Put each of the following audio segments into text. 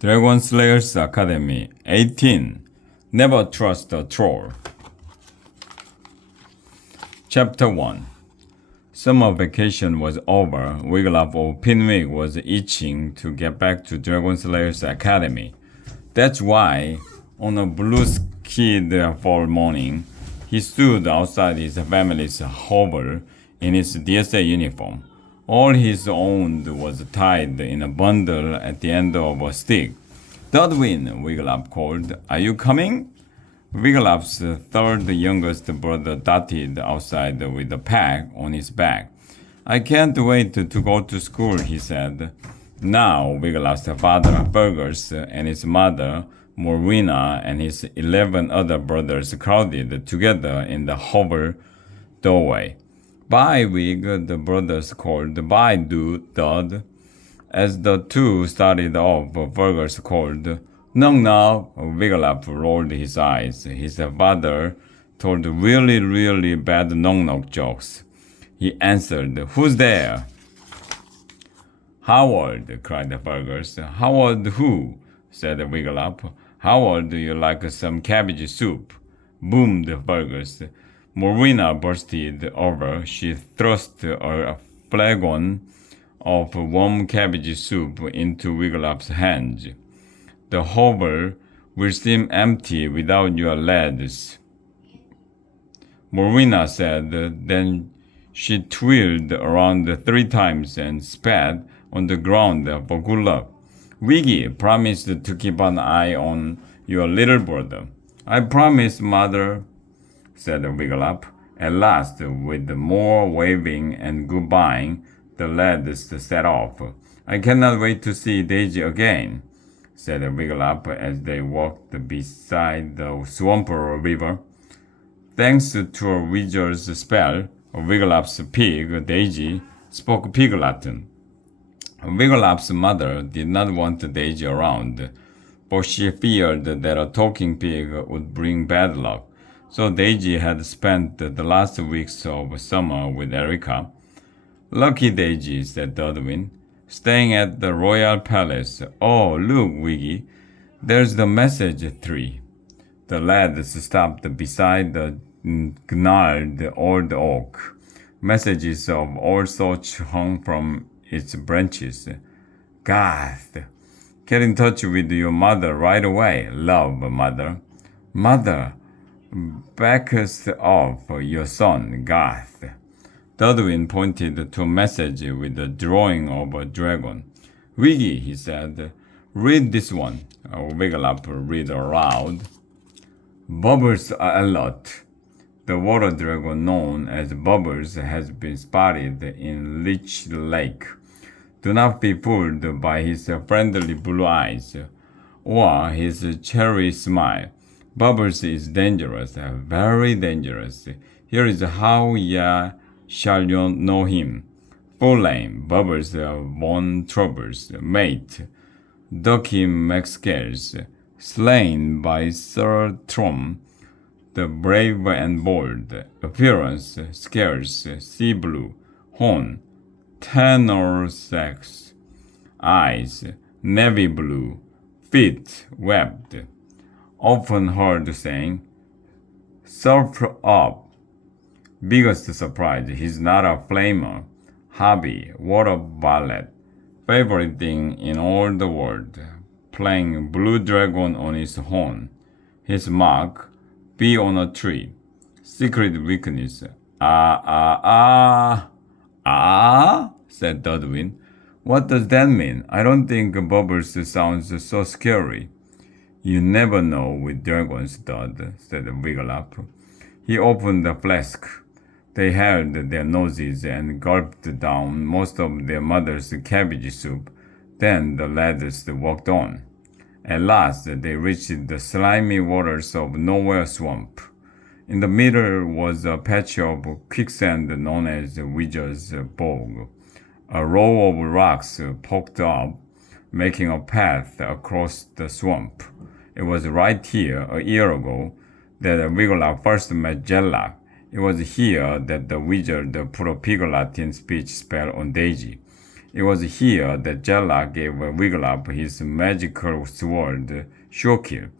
Dragon Slayers Academy 18. Never Trust a Troll. Chapter 1. Summer vacation was over. Wiglaf of Pinwig was itching to get back to Dragon Slayers Academy. That's why, on a blue-skied fall morning, he stood outside his family's hovel in his DSA uniform. All he owned was tied in a bundle at the end of a stick. "Dudwin," Wiglaf called, "are you coming?" Wiglaf's third youngest brother darted outside with a pack on his back. "I can't wait to go to school," he said. Now Wiglaf's father, Fergus, and his mother, Morwina, and his 11 other brothers crowded together in the hovel doorway. "Bye, Wig," the brothers called. "Bye, Dud." As the two started off, Fergus called, "Knock knock." Wiglaf rolled his eyes. His father told really bad knock-knock jokes. He answered, "Who's there?" "Howard," cried Fergus. "Howard who?" said Wiglaf. "Howard, you like some cabbage soup?" boomed Fergus. Morwina bursted over. She thrust a flagon of warm cabbage soup into Wiglaf's hands. "The hovel will seem empty without your lads," Morwina said. Then she twirled around 3 times and spat on the ground for good luck. "Wiggy promised to keep an eye on your little brother." "I promise, mother," said Wiglaf. At last, with more waving and goodbying, the lads set off. "I cannot wait to see Daisy again," said Wiglaf as they walked beside the swamp river. Thanks to a wizard's spell, Wiglaf's pig, Daisy, spoke Pig Latin. Wiglaf's mother did not want Daisy around, for she feared that a talking pig would bring bad luck. So Daisy had spent the last weeks of summer with Erica. "Lucky Daisy," said Dudwin, "staying at the royal palace. Oh, look, Wiggy, there's the message tree." The lads stopped beside the gnarled old oak. Messages of all sorts hung from its branches. "Garth, get in touch with your mother right away. Love, Mother. Mother, backest off your son, Garth." Dudwin pointed to a message with a drawing of a dragon. "Wiggy," he said, "read this one." Wiglaf read aloud. "Bubbles are alert. The water dragon known as Bubbles has been spotted in Leech Lake. Do not be fooled by his friendly blue eyes or his cherry smile. Bubbles is dangerous, very dangerous. Here is how ye shall you know him. Full name, Bubbles von Troubles, mate, Ducky McScares, slain by Sir Trom, the brave and bold. Appearance, scarce, sea blue, horn, tenor sax, eyes, navy blue, feet, webbed. Often heard saying, "Surf up." Biggest surprise, he's not a flamer. Hobby, water ballet. Favorite thing in all the world, playing blue dragon on his horn. His mark, be on a tree. Secret weakness, said Dudwin. "What does that mean? I don't think Bubbles sounds so scary." "You never know with dragons, Dud," said Wiglaf. He opened the flask. They held their noses and gulped down most of their mother's cabbage soup. Then the lads walked on. At last they reached the slimy waters of Nowhere Swamp. In the middle was a patch of quicksand known as Wizard's Bog. A row of rocks poked up, making a path across the swamp. It was right here, a year ago, that Wiglaf first met Jelloc. It was here that the wizard put a Pig Latin speech spell on Daisy. It was here that Jellock gave Wigglytuff his magical sword, Shokill.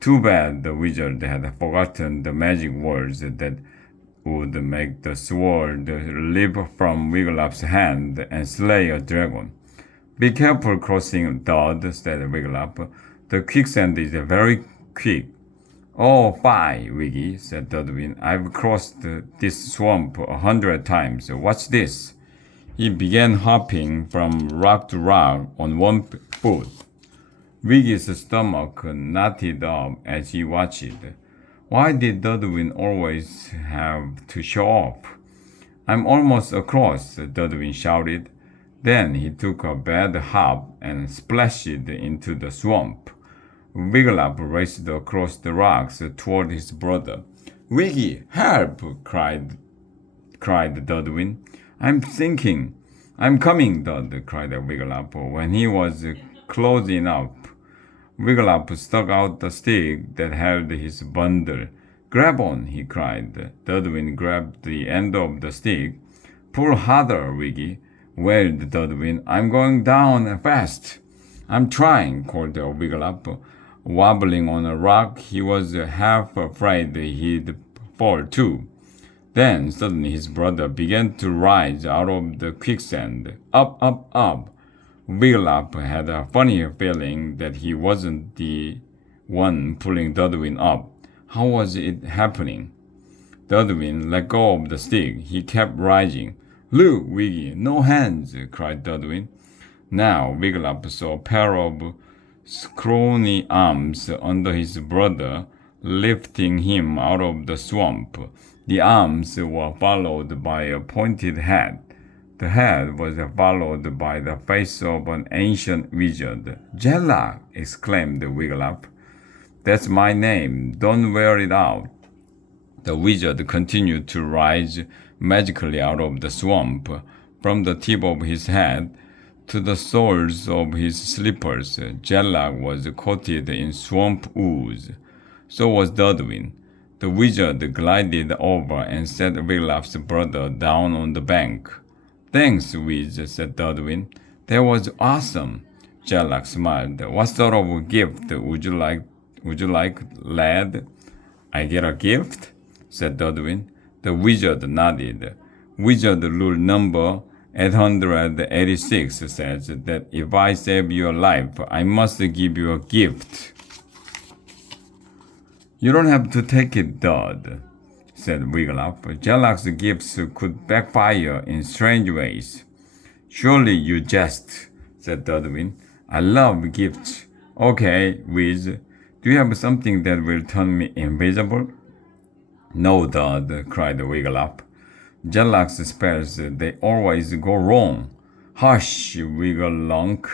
Too bad the wizard had forgotten the magic words that would make the sword leap from Wigglytuff's hand and slay a dragon. Be careful crossing, Dud, said Wigglytuff. The quicksand is very quick. Oh, fie, Wiggy, said Dudwin. I've crossed this swamp 100 times. What's this? He began hopping from rock to rock on one foot. Wiggy's stomach knotted up as he watched. Why did Dudwin always have to show off? I'm almost across, Dudwin shouted. Then he took a bad hop and splashed into the swamp. Wigglytuff raced across the rocks toward his brother. Wiggy, help! cried Dudwin. I'm sinking. I'm coming, Dud, cried Wigglytuff. When he was close enough, Wigglytuff stuck out the stick that held his bundle. Grab on, he cried. Dudwin grabbed the end of the stick. Pull harder, Wiggy, wailed Dudwin. I'm going down fast. I'm trying, called Wigglytuff. Wobbling on a rock, he was half afraid he'd fall too. Then suddenly his brother began to rise out of the quicksand. Up, up, up. Wigglytuff had a funny feeling that he wasn't the one pulling Dudwin up. How was it happening? Dudwin let go of the stick. He kept rising. Look, Wiggy, no hands, cried Dudwin. Now Wigglytuff saw a pair of scrawny arms under his brother, lifting him out of the swamp. The arms were followed by a pointed head. The head was followed by the face of an ancient wizard. Jellock! Exclaimed Wigglytuff. That's my name. Don't wear it out. The wizard continued to rise magically out of the swamp. From the tip of his head to the soles of his slippers, Jellock was coated in swamp ooze. So was Dudwin. The wizard glided over and set Wigglytuff's brother down on the bank. Thanks, Wiz, said Dudwin. That was awesome. Jellock smiled. What sort of gift would you like, lad? I get a gift? Said Dudwin. The wizard nodded. Wizard rule number 886 says that if I save your life, I must give you a gift. You don't have to take it, Dud, said Wigglytuff. Jellock's gifts could backfire in strange ways. Surely you jest, said Dudwin. I love gifts. Okay, Wiz, do you have something that will turn me invisible? No, Dud, cried Wigglytuff. Jellock's spells, they always go wrong. Hush, Wigglelunk,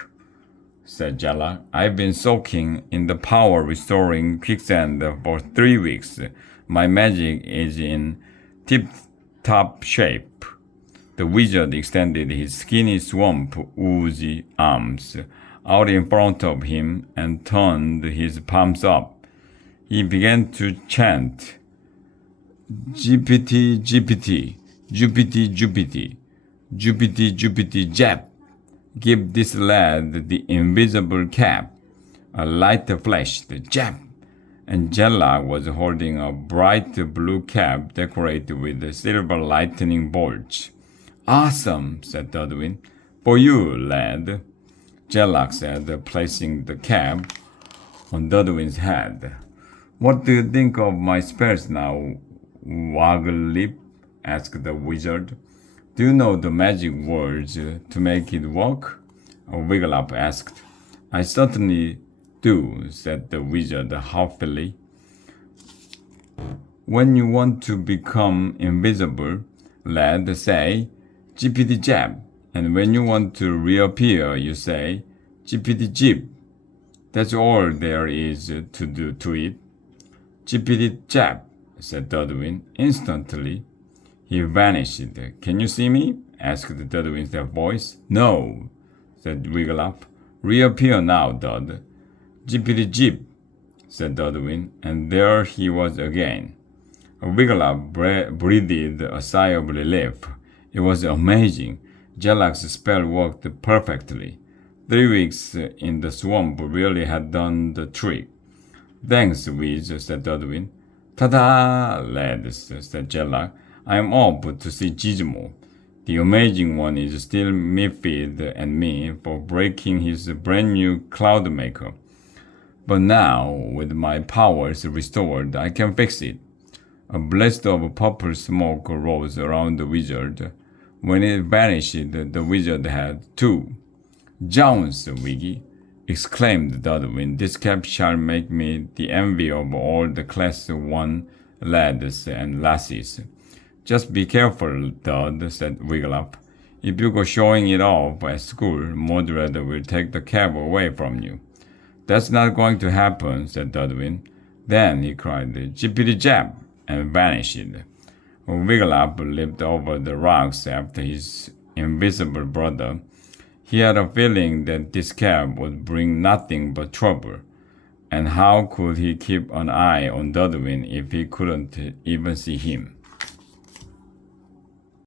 said Jellock. I've been soaking in the power restoring quicksand for 3 weeks. My magic is in tip-top shape. The wizard extended his skinny swamp oozy arms out in front of him and turned his palms up. He began to chant, GPT, GPT, Jupity, Jupity, Jupity, Jupity, Jap. Give this lad the invisible cap. A light flashed, Jap, and Jellock was holding a bright blue cap decorated with silver lightning bolts. Awesome, said Dudwin. For you, lad, Jellock said, placing the cap on Dudwin's head. What do you think of my spells now, Wagglelip? Asked the wizard. Do you know the magic words to make it work? Wigglytuff asked. I certainly do, said the wizard haughtily. When you want to become invisible, lad, say, Jippity Jab. And when you want to reappear, you say, Jippity Jip. That's all there is to do to it. Jippity Jab, said Dudwin. Instantly, he vanished. Can you see me? Asked Dudwin's voice. No, said Wigglytuff. Reappear now, Dud. Jippity Jip, said Dudwin, and there he was again. Wigglytuff breathed a sigh of relief. It was amazing. Jelak's spell worked perfectly. 3 weeks in the swamp really had done the trick. Thanks, Wiz, said Dudwin. Ta-da, lads, said Jelak. I'm off to see Gizmo. The amazing one is still miffed at me for breaking his brand new cloud maker. But now, with my powers restored, I can fix it. A blast of purple smoke rose around the wizard. When it vanished, the wizard had two. Jounce, Wiggy! Exclaimed Dudwin. This cap shall make me the envy of all the class 1 lads and lassies. Just be careful, Dud, said Wigglup. If you go showing it off at school, Mordred will take the cap away from you. That's not going to happen, said Dudwin. Then he cried, Jippity-jab, and vanished. Wigglup leaped over the rocks after his invisible brother. He had a feeling that this cap would bring nothing but trouble. And how could he keep an eye on Dudwin if he couldn't even see him?